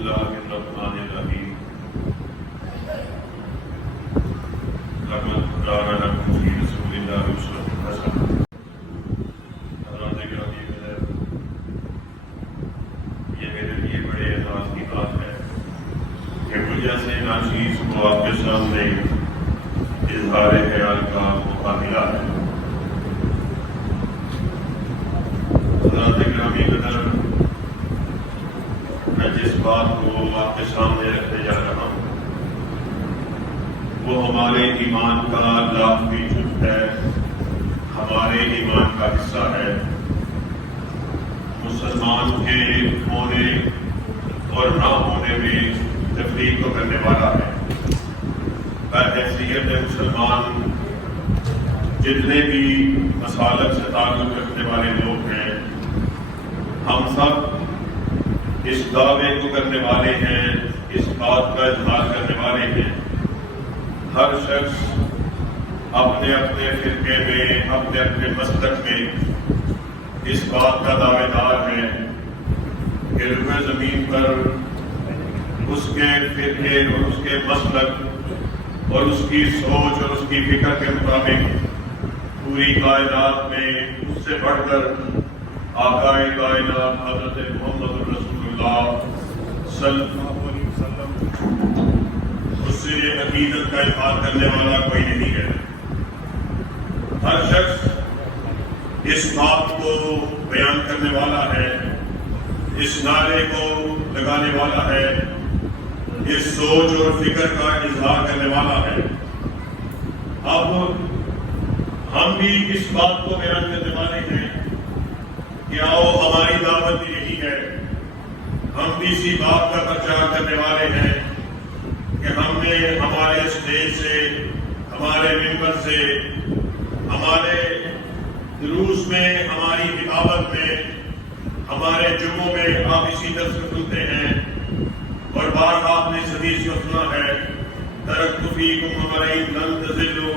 الله الرحمن الرحيم لقد كان لكم في رسول الله أسوة حسنة حضرات گرامی میں یہ میرے لیے بڑے اعزاز کی بات ہے کہ مجھ جیسے ناچیز کو آپ کے سامنے اظہار خیال کا موقع ملا ہے۔ حضرات گرامی قدر، میں جس بات کو آپ کے سامنے رکھنے جا رہا ہوں وہ ہمارے ایمان کا لازمی جز ہے، ہمارے ایمان کا حصہ ہے۔ مسلمان کے ہونے اور نہ ہونے میں تفریق کو کرنے والا ہے۔ بحیثیت مسلمان جتنے بھی مسالک سے تعلق رکھنے والے لوگ ہیں، ہم سب اس دعوے کو کرنے والے ہیں، اس بات کا اظہار کرنے والے ہیں۔ ہر شخص اپنے اپنے فرقے میں، اپنے اپنے مسلک میں اس بات کا دعوے دار ہے کہ روئے زمین پر اس کے فرقے اور اس کے مسلک اور اس کی سوچ اور اس کی فکر کے مطابق پوری کائنات میں اس سے بڑھ کر آقائے کائنات حضرت محمد رسول اللہ صلی اللہ علیہ وسلم اس سے یہ عقیدت کا اظہار کرنے والا کوئی نہیں ہے۔ ہر شخص اس بات کو بیان کرنے والا ہے، اس نعرے کو لگانے والا ہے، اس سوچ اور فکر کا اظہار کرنے والا ہے۔ اب ہم بھی اس بات کو بیان کرنے والے ہیں کہ آؤ، ہماری دعوت یہی ہے، ہم بھی اسی بات کا پرچار کرنے والے ہیں کہ ہم نے ہمارے اسٹیج سے، ہمارے ممبر سے، ہمارے دروس میں، ہماری کتابت میں، ہمارے جمعوں میں آپ اسی درس کو سنتے ہیں اور بار آپ نے اس حدیث کو سنا ہے، ترکت فیکم امرین لن تضلوا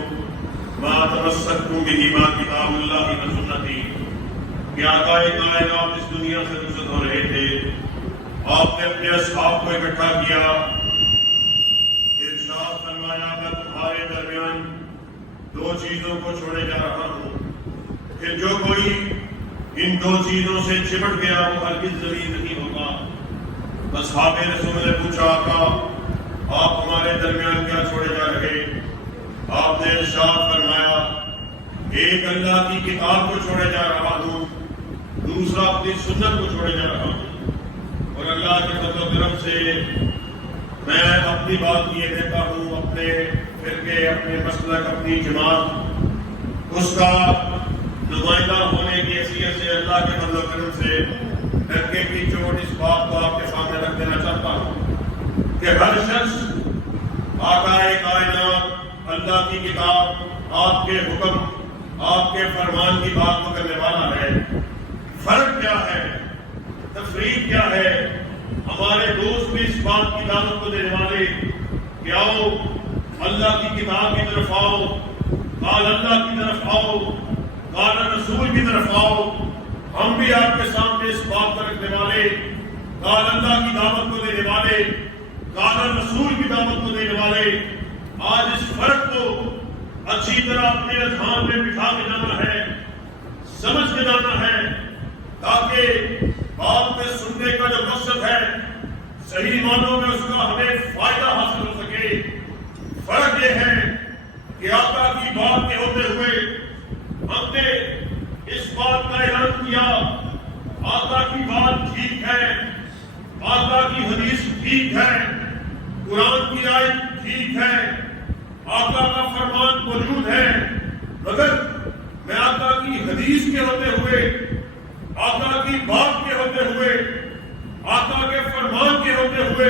ما تمسکتم بہما کتاب اللہ و سنتی، کہ آقائے کائنات اس دنیا سے رخصت ہو رہے تھے، آپ نے اپنے اصحاب کو اکٹھا کیا، ارشاد فرمایا میں تمہارے درمیان دو چیزوں کو چھوڑے جا رہا ہوں کہ جو کوئی ان دو چیزوں سے چمٹ گیا وہ ہرگز ذلیل نہیں ہوگا۔ اصحاب رسول نے پوچھا آقا آپ ہمارے درمیان کیا چھوڑے جا رہے؟ آپ نے ارشاد فرمایا ایک اللہ کی کتاب کو چھوڑے جا رہا ہوں، دوسرا اپنی سنت کو چھوڑے جا رہا ہوں۔ اور اللہ کے فضل و کرم سے میں اپنی بات یہ دیتا ہوں، اپنے فرقے، اپنے مسلک، اپنی جماعت، اس کا نمائندہ ہونے کی حیثیت سے اللہ کے فضل و کرم سے ڈنکے کی چوٹ اس بات کو آپ کے سامنے رکھ دینا چاہتا ہوں کہ ہر شخص آقائے کائنات، اللہ کی کتاب، آپ کے حکم، آپ کے فرمان کی بات کو کرنے والا ہے۔ فرق کیا ہے، تفریق کیا ہے؟ ہمارے دوست بھی اس بات کی دعوت کو دینے والے کہ آؤ اللہ کی کتاب کی طرف آؤ، قال اللہ کی طرف آؤ، قال رسول کی طرف آؤ۔ ہم بھی آپ کے سامنے اس بات کو رکھنے والے، قال اللہ کی دعوت کو دینے والے، قال رسول کی دعوت کو دینے والے آج اس فرق کو اچھی طرح اپنے اذہان میں بٹھا کے جانا ہے، سمجھ کے جانا ہے، تاکہ بات میں سننے کا جو مقصد ہے صحیح معنوں میں اس کا ہمیں فائدہ حاصل ہو سکے۔ فرق یہ ہے کہ آقا کی بات کے ہوتے ہوئے ہم نے اس بات کا اعلان کیا آقا کی بات ٹھیک ہے، آقا کی حدیث ٹھیک ہے، قرآن کی آیت ٹھیک ہے، آقا کا فرمان موجود ہے، مگر میں آقا کی حدیث کے ہوتے ہوئے، آقا کی بات کے ہوتے ہوئے، آقا کے فرمان کے ہوتے ہوئے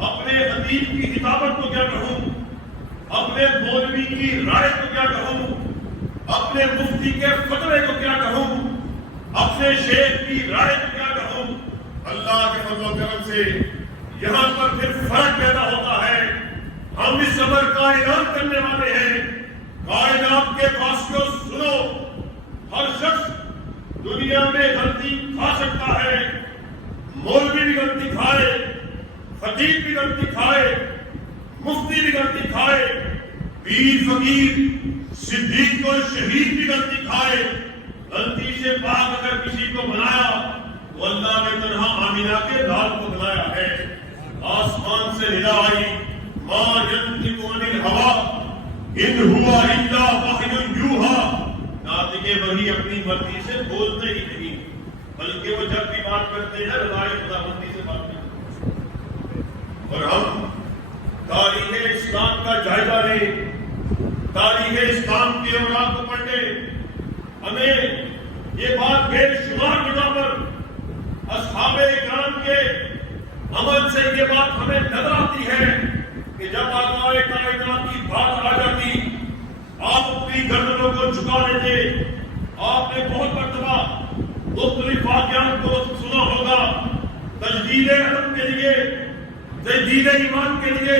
اپنے حدیث کی کتابت کو کیا کہوں، اپنے مولوی کی رائے کو کیا کہوں، اپنے مفتی کے فتوے کو کیا کہوں، اپنے شیخ کی رائے کو کیا کہوں؟ اللہ کے فضل و کرم سے یہاں پر پھر فرق پیدا ہوتا ہے۔ ہم اس امر کا اعلان کرنے والے ہیں، کائنات کے فاصلوں سنو، ہر شخص دنیا میں غلطی کھا سکتا ہے، مولوی بھی غلطی کھائے، خطیب بھی غلطی کھائے، مفتی بھی غلطی کھائے، پیر فقیر صدیق اور شہید بھی غلطی کھائے، غلطی سے پاک اگر کسی کو بنایا تو اللہ نے تنہا آمینہ کے لال کو بنایا ہے۔ آسمان سے ندا آئی، ما ینطق عن الہوی ان ہوا الا وحی یوحی، ناطق وحی اپنی مرضی سے بولتے ہی نہیں، بلکہ وہ جب بھی بات کرتے ہیں رضائے خداوندی سے بات کرتے ہیں۔ اور ہم تاریخ اسلام کا جائزہ لیں، تاریخ اسلام کے اوراق کو پڑھیں، ہمیں یہ بات بے شمار جگہ پر اصحاب کرام کے عمل سے یہ بات ہمیں نظر آتی ہے کہ جب آقا کائنات کی بات آ جاتی آپ اپنی گردنوں کو جھکا لیتے۔ آپ نے بہت مرتبہ مختلف واقعات کو سنا ہوگا، تجدید علم کے لیے، تجدید ایمان کے لیے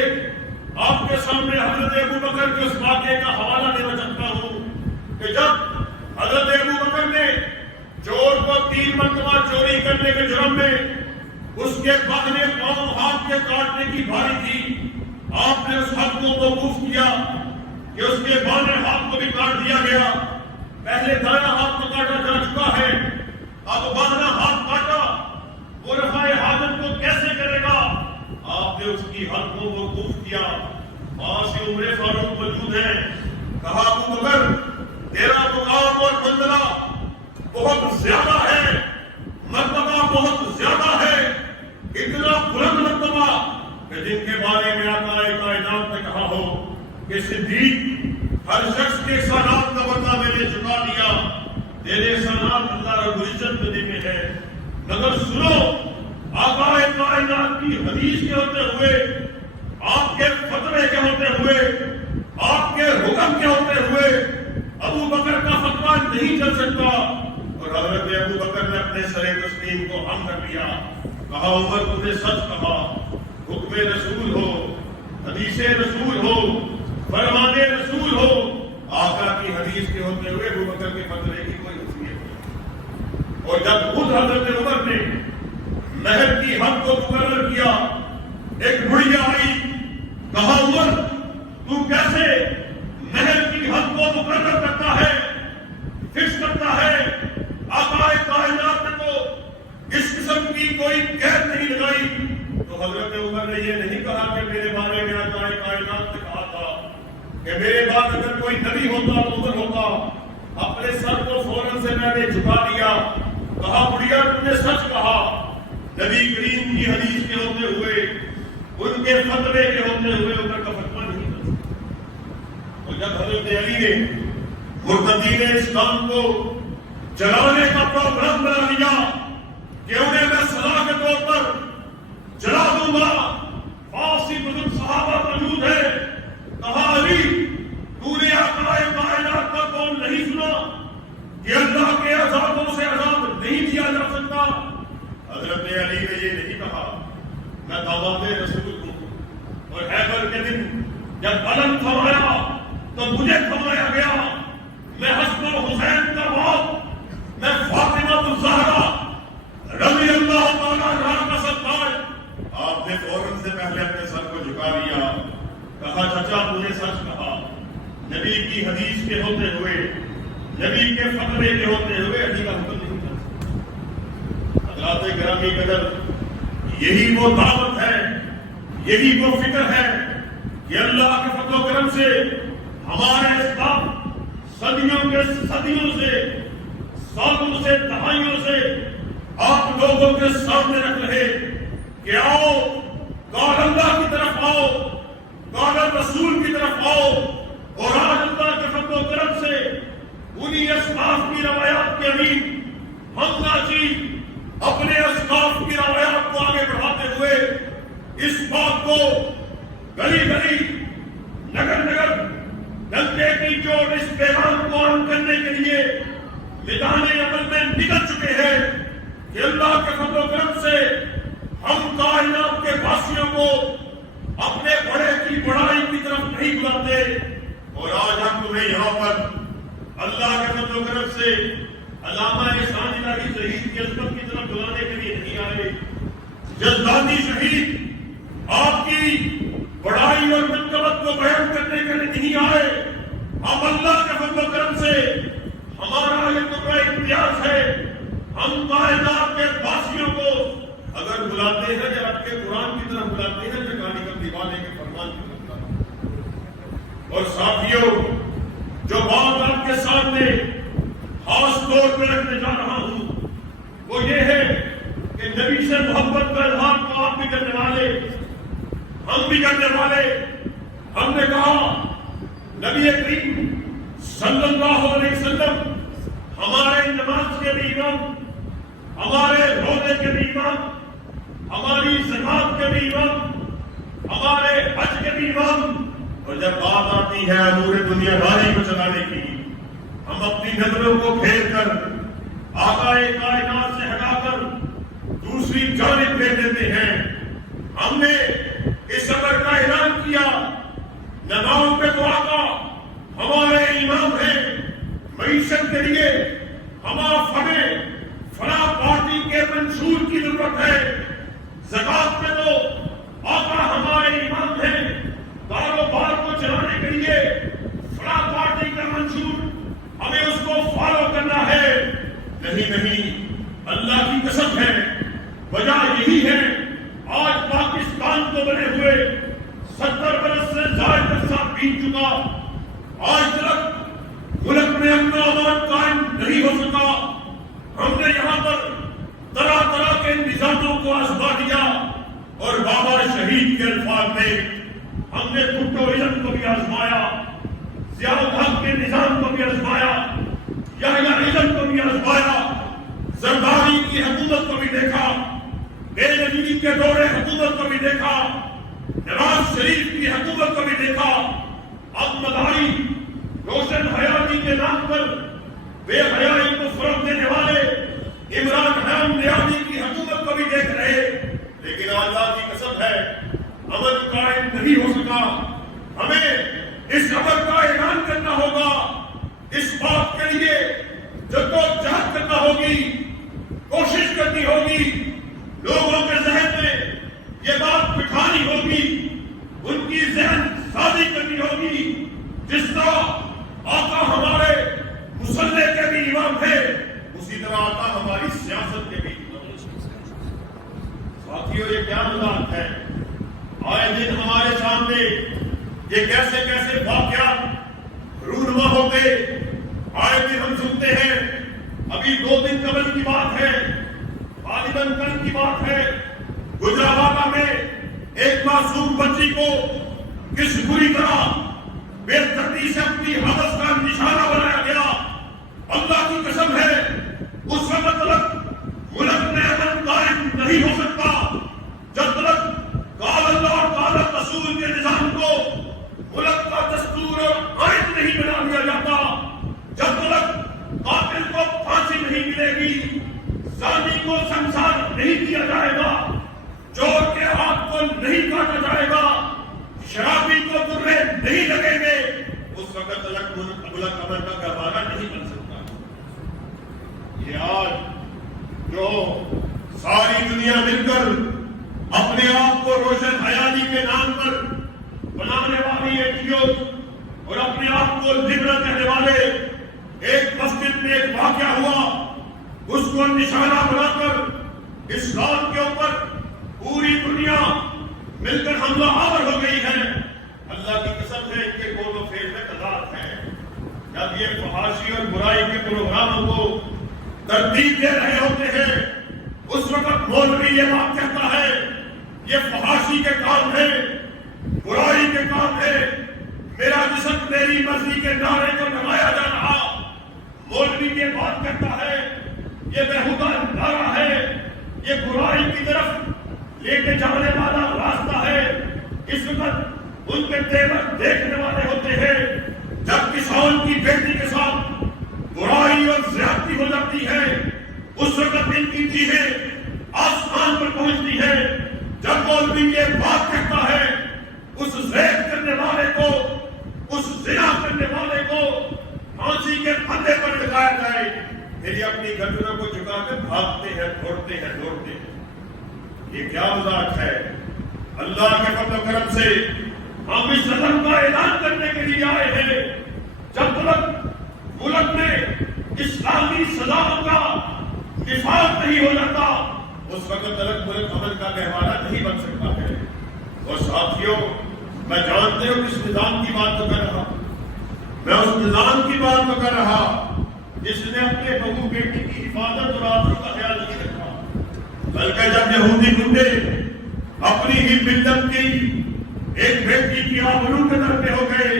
آپ کے سامنے حضرت ابو بکر کے اس واقعے کا حوالہ دینا چاہتا ہوں کہ جب حضرت ابو بکر نے چور کو 3 مرتبہ چوری کرنے کے جرم میں اس کے بدنے پاؤں ہاتھ کے کاٹنے کی باری تھی، آپ نے اس حق کو موقوف کیا کہ اس کے بائیں ہاتھ کو بھی کاٹ دیا گیا۔ پہلے دائیں ہاتھ کو کاٹا جا چکا ہے، اب بائیں ہاتھ کاٹا، وہ رفع حاجت کو کیسے کرے گا؟ آپ نے اس کی حق کو موقوف کیا۔ وہاں سے عمر فاروق موجود ہیں، کہا ابو بکر تیرا مقام اور منزلہ بہت زیادہ ہے، مرتبہ بہت زیادہ ہے، اتنا بلند مرتبہ کہ جن کے بارے میں آقا کائنات نے کہا ہو کہ صدیق ہر شخص کے سنات کا بدلہ میں نے چکا دیا، تیرے سنات اللہ رب العزت میں دینے ہیں۔ مگر سنو، آقا کائنات کی حدیث کے ہوتے ہوئے، آپ کے فتوے کے ہوتے ہوئے، آپ کے حکم کے ہوتے ہوئے ابو بکر کا فتویٰ نہیں چل سکتا۔ اور حضرت ابو بکر نے اپنے سر تسلیم کو ہم کر لیا، کہا عمر تم نے سچ کہا، حکم رسول ہو، حدیث رسول ہو، فرمان رسول ہو، آقا کی حدیث کے ہوتے ہوئے ابو بکر کے فتوے کی کوئی حیثیت نہیں۔ اور جب خود حضرت عمر نے مہر کی حد کو مقرر کیا، ایک بڑھیا آئی، کہا عمر تو کیسے مہر کی حد کو مقرر کرتا ہے، فکس کرتا ہے؟ آقا کائنات نے تو اس قسم کی کوئی قید نہیں لگائی۔ تو حضرت عمر نے یہ نہیں کہا کہ میرے بارے میں آقا کائنات نے کہا تھا کہ میرے بعد اگر کوئی نبی ہوتا تو عمر ہوتا۔ اپنے سر کو فوراً سے میں نے جھکا دیا، کہا بڑھیا تم نے سچ کہا، نبی کریم کی حدیث کے ہوتے ہوئے، ان کے فتوے کے ہوتے ہوئے عمر کا فتویٰ نہیں تھا۔ اور جب حضرت علی نے مرتدین اسلام کو جلانے کا پروگرام بنا لیا کہ انہیں میں سزا کے طور پر جلا دوں گا، فارسی بزرگ صحابہ موجود ہے، کہا علی تو نے آقا کائنات کا قول نہیں سنا کہ اللہ کے عذابوں سے عذاب نہیں دیا جا سکتا؟ حضرت علی نے یہ نہیں کہا میں دعوت رسول ہوں، اور خیبر کے دن جب علم تھمایا تو مجھے تھمایا گیا، میں حسن و حسین کا باپ، میں فاطمہ الزہرا رضی اللہ تعالیٰ عنہا کا سردار۔ آپ نے فوراً سے پہلے اپنے سر کو جھکا لیا، کہا چچا تو نے سچ کہا، نبی کی حدیث کے ہوتے ہوئے، نبی کے فتوے کے ہوتے ہوئے علی کا حکم نہیں تھا۔ حضرات گرامی قدر، یہی وہ دعوت ہے، یہی وہ فکر ہے کہ اللہ کے فضل و کرم سے ہمارے اسلام صدیوں کے صدیوں سے، سالوں سے، دہائیوں سے آپ لوگوں کے سامنے رکھ رہے کہ آؤ قول اللہ کی طرف آؤ، قول رسول کی طرف آؤ، اور آج اللہ کے فضل و کرم سے انہی اسلاف کی روایات کے امین حمزہ جی اپنے اسلاف کی روایات کو آگے بڑھاتے ہوئے اس بات کو گلی گلی، نگر نگر، دلتے کی چوٹ اس پیغام کو عام کرنے کے لیے میدان عمل میں نکل چکے ہیں کہ اللہ کے فضل و کرم سے ہم کائنات کے واسیوں کو اپنے بڑے کی بڑائی کی طرف نہیں بلاتے، اور آج ہم تمہیں یہاں پر اللہ کے فضل و کرم سے علامہ احسان الہی شہید کی عظمت کی طرف بلانے کے لیے نہیں آئے۔ جذباتی شہید آپ کی بڑائی اور منقبت کو بیان کرنے کے لیے نہیں آئے. اب اللہ کے فضل و کرم سے ہمارا یہ بڑا امتیاز ہے. ہم کائنات کے باسیوں کو اگر بلاتے ہیں یا رب کے قرآن کی طرف بلاتے ہیں تو گالی کا دیوانے کے فرمان کی طرف. اور ساتھیوں، جو بات آپ کے سامنے خاص طور پر رکھنے جا رہا ہوں وہ یہ ہے کہ نبی سے محبت کا اظہار کو آپ بھی کرنے والے، ہم بھی کرنے والے. ہم نے کہا نبی کریم صلی اللہ علیہ وسلم ہمارے نماز کے بھی امام، ہمارے روزے کے بھی امام، ہماری زکات کے بھی امام، ہمارے حج کے بھی امام. اور جب بات آتی ہے امور دنیا داری کو چلانے کی، ہم اپنی نظروں کو پھیر کر آقا کائنات سے ہٹا کر دوسری جانب پھیر دیتے ہیں. ہم نے اس امر کا اعلان کیا نماز پہ تو آقا ہمارے امام ہیں. معیشت کے لیے ہمیں فلاں پارٹی کے منشور کی ضرورت ہے. زکات میں تو آقا ہمارے امام ہیں. کاروبار کو چلانے کے لیے فلاں پارٹی کا منشور ہمیں اس کو فالو کرنا ہے. نہیں، اللہ کی قسم ہے، وجہ یہی ہے آج پاکستان کو بنے ہوئے 70 برس سے زائد عرصہ بیت چکا. آج تک ملک میں امن و امان قائم نہیں ہو سکا. ہم نے یہاں پر طرح طرح کے نظاموں کو آزما دیا اور بابا شہید کے الفاظ میں ہم نے بھٹوازم کو بھی آزمایا، ضیاء الحق کے نظام کو بھی آزمایا، یحییٰ ازم کو بھی آزمایا، زرداری کی حکومت کو بھی دیکھا، بے نظیری کے دور حکومت کو بھی دیکھا، نواز شریف کی حکومت کو بھی دیکھا. اب مداری روشن حیاتی کے نام پر بے حیائی کو فروغ دینے والے عمران خان نیازی کی حکومت کو بھی دیکھ رہے. لیکن اللہ کی قسم ہے امن قائم نہیں ہو سکا. ہمیں اس امر کا اعلان کرنا ہوگا. اس بات کے لیے جدوجہد کرنا ہوگی، کوشش کرنی ہوگی، لوگوں کے ذہن میں یہ بات بٹھانی ہوگی، ان کی ذہن سازی کرنی ہوگی. جس طرح آقا ہمارے مسلح کے بھی امام ہے، اسی طرح آقا ہماری سیاست کے بھی امام ہے. ساتھیوں، یہ کیا مذاق ہے؟ آئے دن ہمارے سامنے یہ کیسے کیسے واقعات رونما ہوتے آئے دن ہم سنتے ہیں. ابھی 2 دن قبل کی بات ہے، غالباً کل کی بات ہے، گجرانوالہ میں ایک معصوم بچی کو کس بری طرح بے دردی سے اپنی حوث کا نشانہ بنایا گیا. اللہ کی قسم ہے اس وقت تک ملک میں امن قائم نہیں ہو سکتا جب تک قال اللہ اور قال رسول کے نظام کو ملک کا دستور اور آئین نہیں بنا دیا جاتا. جب تک قاتل کو پھانسی نہیں ملے گی، زانی کو سنسار نہیں کیا جائے گا، چور کے ہاتھ کو نہیں کاٹا جائے گا، شرابی کو درے نہیں لگیں گے، اس وقت تک ملک امن کا گہوارہ نہیں بن سکتا. یہ آج جو ساری دنیا مل کر اپنے آپ کو روشن حیاتی کے نام پر بنانے والی NGOs اور اپنے آپ کو لبرل کہنے والے، ایک مسجد میں ایک واقعہ ہوا، اس کو نشانہ بنا کر اسلام کے اوپر پوری دنیا مل کر حملہ آور ہو گئی ہے. اللہ کی قسم ہے ان کے گول و فیل میں تضاد ہے. جب یہ فحاشی اور برائی کے پروگراموں کو ترتیب دے رہے ہوتے ہیں، اس وقت مولوی یہ بات کہتا ہے یہ فحاشی کے کام ہے، برائی کے کام ہے، میرا جسم میری مرضی کے نعرے کو لگایا جا رہا. مولوی یہ بات کہتا ہے یہ بےہودہ نعرہ ہے، یہ برائی کی طرف لے کے جانے والا راستہ ہے. اس وقت ان کے تیور دیکھنے والے ہوتے ہیں. جب کسان کی بیٹی کے ساتھ برائی اور زیادتی ہو جاتی ہے، اس وقت ان کی چیزیں آسمان پر پہنچتی ہے. جب مولوی یہ بات کہتا ہے اس ریپ کرنے والے کو، اس زنا کرنے والے کو پھانسی کے پھندے پر لٹایا جائے، پھر یہ اپنی گردنوں کو جھکا کر بھاگتے ہیں، دوڑتے ہیں. یہ کیا مذاق ہے؟ اللہ کے فضل و کرم سے ہم اس عزم کا اعلان کرنے کے لیے آئے ہیں، جب تک ملک میں اسلامی سزاؤں کا نفاذ نہیں ہو جاتا اس وقت تک ملک امن کا گہوارہ نہیں بن سکتا ہے۔ اور ساتھیوں، میں جانتے ہوں کس نظام کی بات تو کر رہا ہوں، میں اس نظام کی بات تو کر رہا جس نے اپنے بہو بیٹی کی حفاظت اور آبرو کا خیال نہیں رکھا، بلکہ جب یہودی گنڈے اپنی ہی ملت کی ایک بیٹی کی آبرو کے در پہ ہو گئے،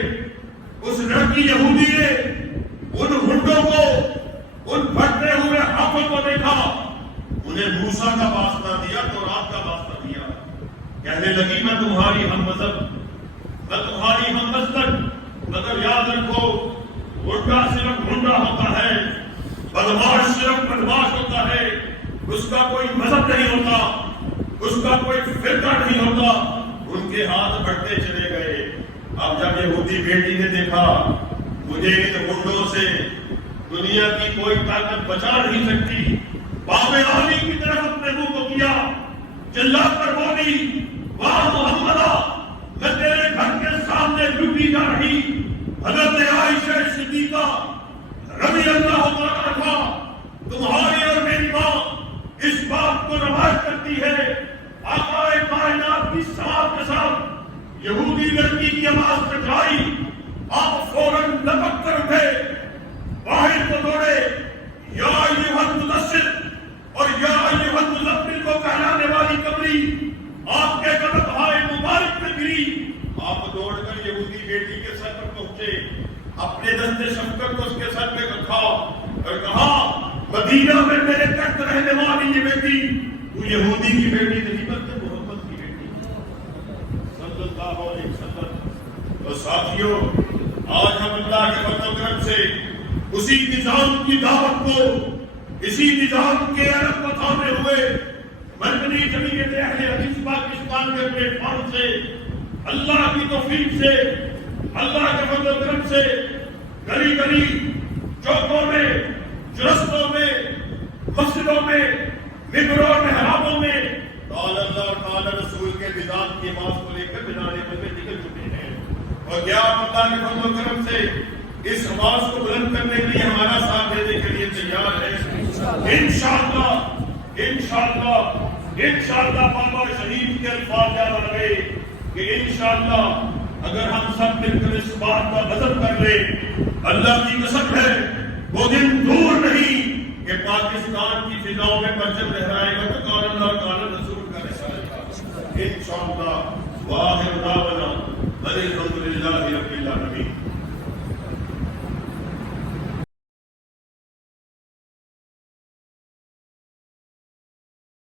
اس لڑکی یہودی نے ان گنڈوں کو، ان پھٹتے ہوئے ہاتھوں کو دیکھا، انہیں موسیٰ کا واسطہ دیا، تورات کا واسطہ دیا، کہنے لگی میں تمہاری ہم مذہب، میں تمہاری ہم مسلک، مگر یاد رکھو گنڈا صرف گنڈا ہوتا ہے، بدماش صرف بدماش ہوتا ہے، اس کا کوئی مذہب نہیں ہوتا، اس کا کوئی فرقہ نہیں ہوتا۔ ان کے ہاتھ بڑھتے چلے گئے۔ اب جب یہودی بیٹی نے دیکھا مجھے ان گنڈوں سے دنیا کی کوئی طاقت بچا نہیں سکتی، باب عالی کی طرف اپنے منہ کو کیا، چلا کر بولی واہ محمدہ، میں تیرے گھر کے سامنے لوٹی جا رہی حضرت عائشہ صدیقہ رضی اللہ تعالیٰ عنہا، تمہاری اور میری ماں اس بات کو روایت کرتی ہے، آقا کائنات کی سماعت کے ساتھ یہودی لڑکی کی آواز ٹکرائی، آپ فوراً لپک کر اٹھے، واحد کو دوڑے، یا ایھا المدثر اور یا ایھا المزمل کو کہلانے والی قبری آپ کے قدم ہائے مبارک میں گری۔ آپ دوڑ کر یہودی بیٹی کے سر پر پہنچے، اپنے دست شفقت کو اس کے سر پہ رکھا اور کہا مدینہ میں میرے تحت رہنے والی یہ بیٹی تو یہودی کی بیٹی نہیں بلکہ محمد کی بیٹی صلی اللہ علیہ وسلم۔ اور ساتھیوں، آج ہم اللہ کے فضل و کرم سے اسی نظام کی دعوت کو، اسی نظام کے علم کو تھامے ہوئے مرکزی جمعیت اہل حدیث پاکستان کے پلیٹ فارم سے اللہ کی توفیق سے، اللہ کے فضل و کرم سے گلی گلی، چوکوں میں، چرستوں میں، مسجدوں میں، ممبروں اور محرابوں میں قال اللہ اور قال رسول کے نظام کی آواز کو لے کر بنانے میں نکل چکے ہیں۔ اور کیا آپ اللہ کے فضل و کرم سے اس آواز کو بلند کرنے کے لیے ہمارا ساتھ دینے کے لیے تیار ہے؟ انشاءاللہ انشاءاللہ انشاءاللہ بابا شہید کے الفاظ یاد آ گئے کہ انشاءاللہ اگر ہم سب مل کر اس بات کا عزم کر لیں، اللہ کی قسم ہے وہ دن دور نہیں کہ پاکستان کی فضاؤں میں پرچم لہرائے گا تو قال اللہ قال رسول کا رسالہ انشاءاللہ۔ واخر دعوانا